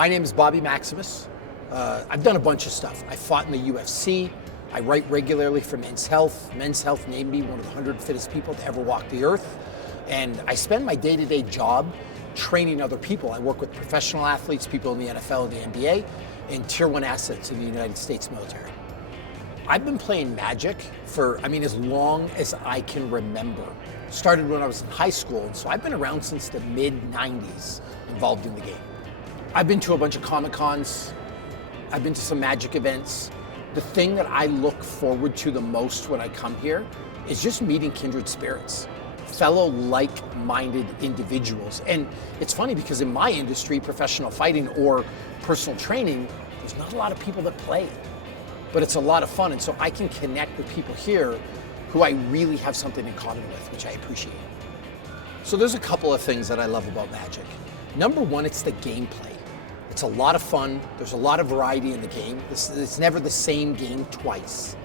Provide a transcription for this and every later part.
My name is Bobby Maximus. I've done a bunch of stuff. I fought in the UFC. I write regularly for Men's Health. Men's Health named me one of the 100 fittest people to ever walk the earth. And I spend my day-to-day job training other people. I work with professional athletes, people in the NFL and the NBA, and tier one assets in the United States military. I've been playing Magic for, as long as I can remember. Started when I was in high school, and so I've been around since the mid-90s involved in the game. I've been to a bunch of Comic-Cons. I've been to some Magic events. The thing that I look forward to the most when I come here is just meeting kindred spirits, fellow like-minded individuals. And it's funny because in my industry, professional fighting or personal training, there's not a lot of people that play, but it's a lot of fun. And so I can connect with people here who I really have something in common with, which I appreciate. So there's a couple of things that I love about Magic. Number one, it's the gameplay. It's a lot of fun. There's a lot of variety in the game. It's never the same game twice.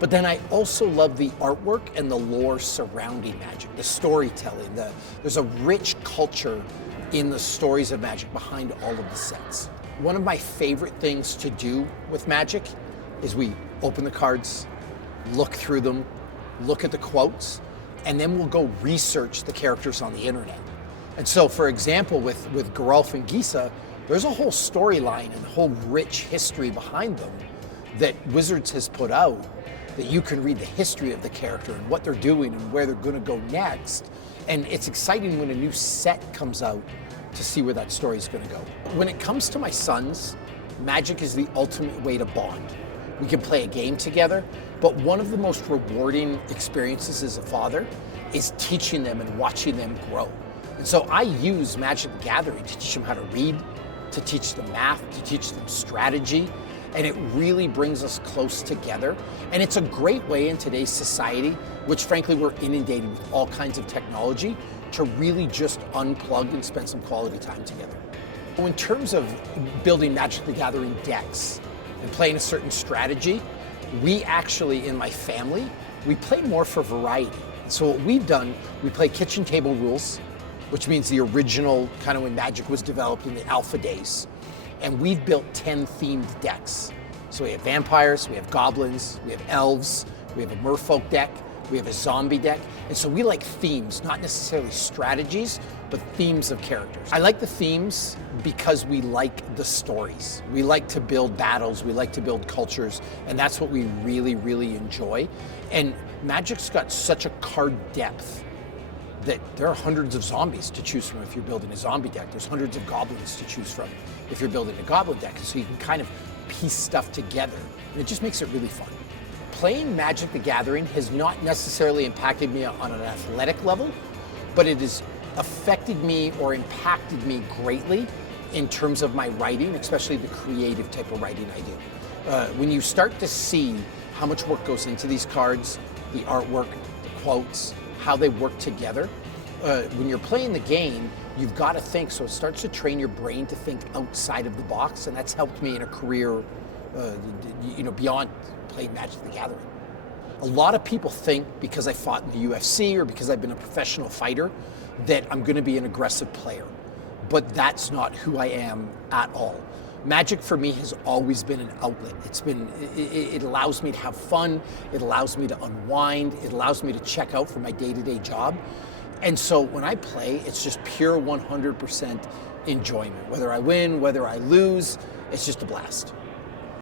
But then I also love the artwork and the lore surrounding Magic, the storytelling. There's a rich culture in the stories of Magic behind all of the sets. One of my favorite things to do with Magic is we open the cards, look through them, look at the quotes, and then we'll go research the characters on the internet. And so, for example, with Geralf and Gisa, there's a whole storyline and a whole rich history behind them that Wizards has put out that you can read the history of the character and what they're doing and where they're going to go next. And it's exciting when a new set comes out to see where that story is going to go. When it comes to my sons, Magic is the ultimate way to bond. We can play a game together, but one of the most rewarding experiences as a father is teaching them and watching them grow. And so I use Magic the Gathering to teach them how to read, to teach them math, to teach them strategy, and it really brings us close together. And it's a great way in today's society, which frankly we're inundated with all kinds of technology, to really just unplug and spend some quality time together. In terms of building Magic the Gathering decks and playing a certain strategy, we actually, in my family, we play more for variety. So what we've done, we play kitchen table rules, which means the original, kind of when Magic was developed in the alpha days. And we've built 10 themed decks. So we have vampires, we have goblins, we have elves, we have a merfolk deck, we have a zombie deck. And so we like themes, not necessarily strategies, but themes of characters. I like the themes because we like the stories. We like to build battles, we like to build cultures, and that's what we really, really enjoy. And Magic's got such a card depth that there are hundreds of zombies to choose from if you're building a zombie deck. There's hundreds of goblins to choose from if you're building a goblin deck. So you can kind of piece stuff together, and it just makes it really fun. Playing Magic the Gathering has not necessarily impacted me on an athletic level, but it has affected me or impacted me greatly in terms of my writing, especially the creative type of writing I do. When you start to see how much work goes into these cards, the artwork, the quotes, how they work together. When you're playing the game, you've got to think, so it starts to train your brain to think outside of the box, and that's helped me in a career beyond playing Magic the Gathering. A lot of people think because I fought in the UFC or because I've been a professional fighter that I'm going to be an aggressive player, but that's not who I am at all. Magic for me has always been an outlet. It allows me to have fun, it allows me to unwind, it allows me to check out from my day-to-day job. And so when I play, it's just pure 100% enjoyment. Whether I win, whether I lose, it's just a blast.